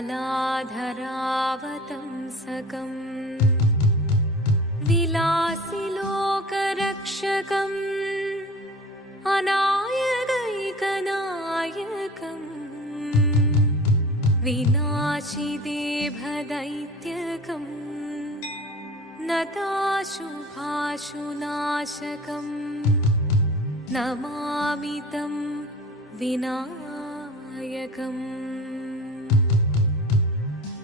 कलाधकम् कलाधरावतंसकम् विलासिलोकरक्षकम्। अनायकैकनायकम्। विनाशिदेभदैत्यकम् नताशुभाशुनाशकम् नमामि तं विनायकम्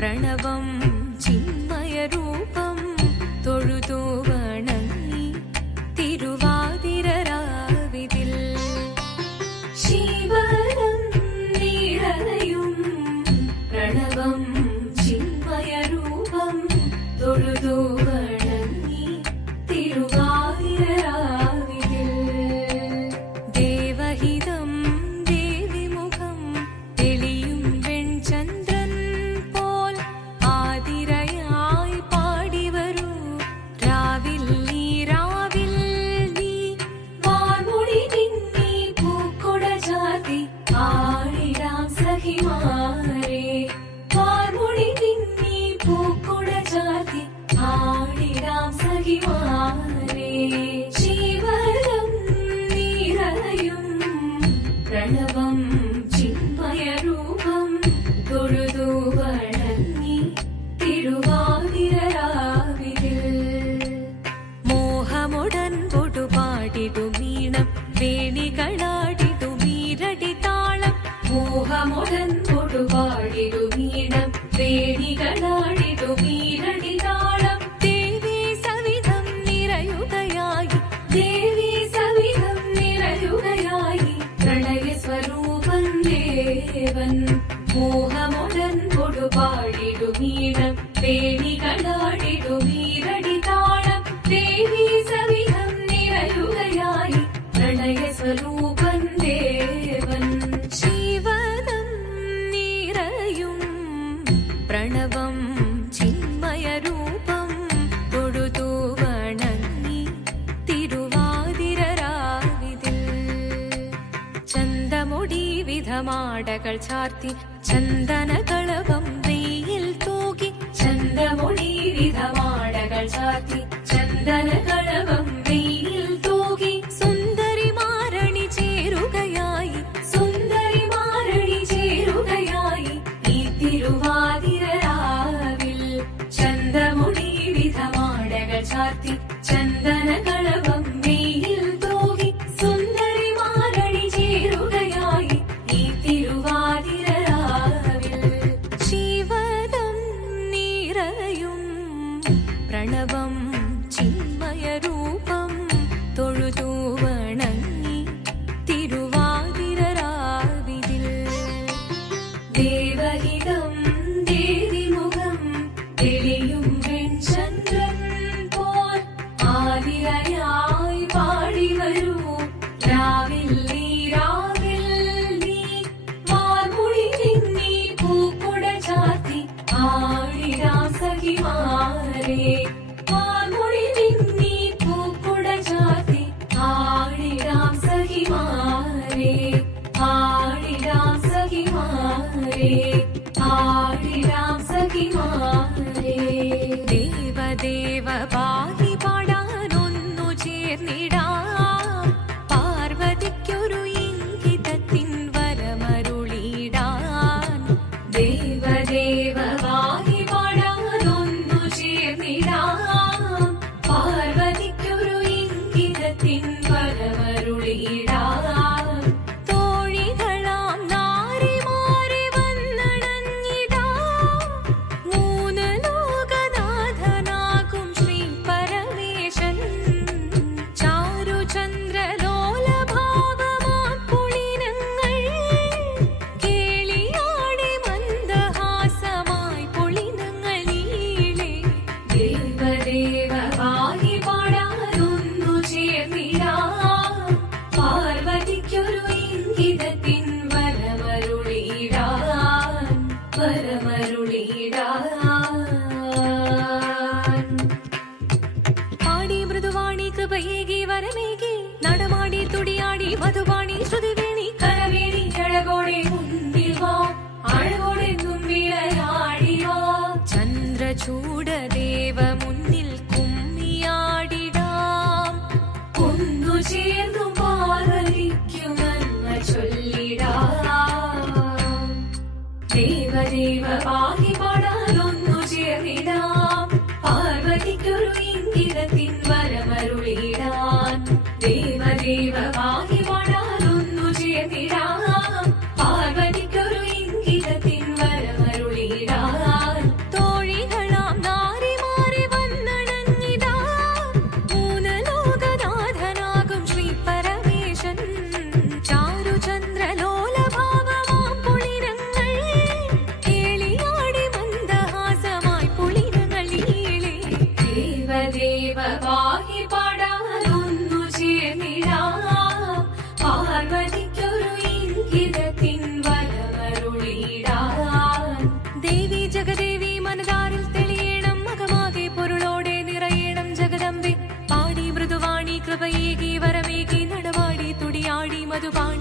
പ്രണവം ചിന്മയരൂപം തൊഴുതു വണങ്ങി ദേവി സവിധം നിറയുകയായി പ്രണയ സ്വരൂപൻ ദേവൻ. മോഹമുടൻ കൊടുപാടിടുമീണം വേണികളാടിടുമീരടി താളം. ദേവി സവിധം നിറയുകയായി പ്രണയ സ്വരൂപൻ ദേവൻ. വിധമാടകൾ ചാർത്തി ചന്ദനകളവം വെയിൽ തൂകി ചന്തമുടി വിധമാടകൾ ചാർത്തി ചന്ദനകളവം വെയിൽ തൂകി സുന്ദരി മാരണി ചേരുകയായി സുന്ദരി മാരണി ചേരുകയായി ഈ തിരുവാതിരരാവിൽ ചന്തമുടി വിധമാടകൾ ചാർത്തി ചന്ദനകളവം தேவ தேவ பாகி ചേർന്നു പാർവതിക്കു നന്മ ചൊല്ലിടാ ദേവദേവ കൃപയേകി വരമേകി നടവാടി തുടിയാടി മധുപാണി.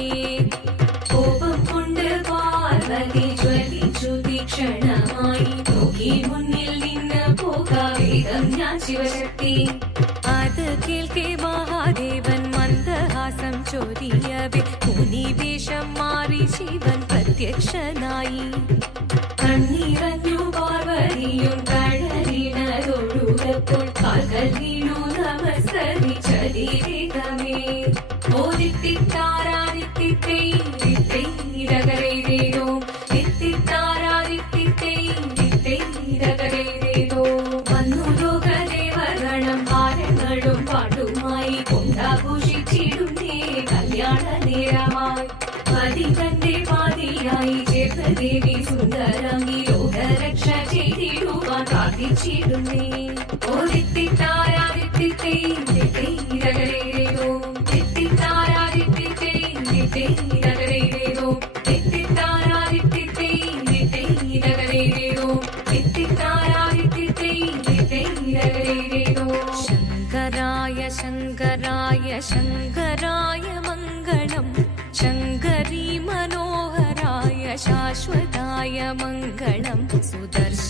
ഒരുവനെ കോപം കൊണ്ട് പാർവതി ജ്വലിച്ചു തീക്ഷണമായി നോക്കി മുന്നിൽ നിന്ന് പോകാവേഗം ഞാൻ ശിവശക്തി അത് കേൾക്കെ മഹാദേവൻ മന്ദഹാസം ചൊരിയവേ മുനിവേഷം മാറി ശിവൻ പ്രത്യക്ഷനായി കണ്ണീറഞ്ഞു പാർവതിയും കഴലിനതൊഴുകപ്പോൾ കാൽകൾ വീണു antiga mim.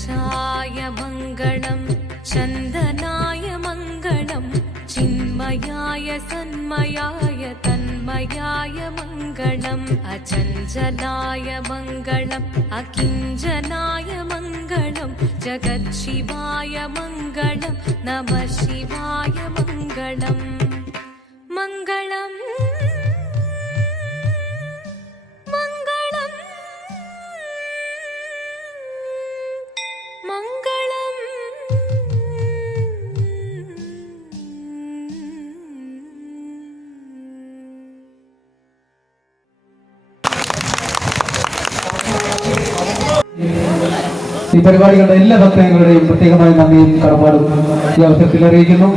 ஷாய மங்களம் சந்தனாய மங்களம் சின்மயாய சன்மயாய தன்மயாய மங்களம் அச்சஞ்சலாய மங்களம் அகிஞ்சனாய மங்களம் ஜகத் சிவாய மங்களம் நம சிவாய மங்களம். ഈ പരിപാടികളുടെ എല്ലാ ഭക്തങ്ങളുടെയും പ്രത്യേകമായി നന്ദിയും കടപ്പാടും ഈ അവസരത്തിൽ അറിയിക്കുന്നു.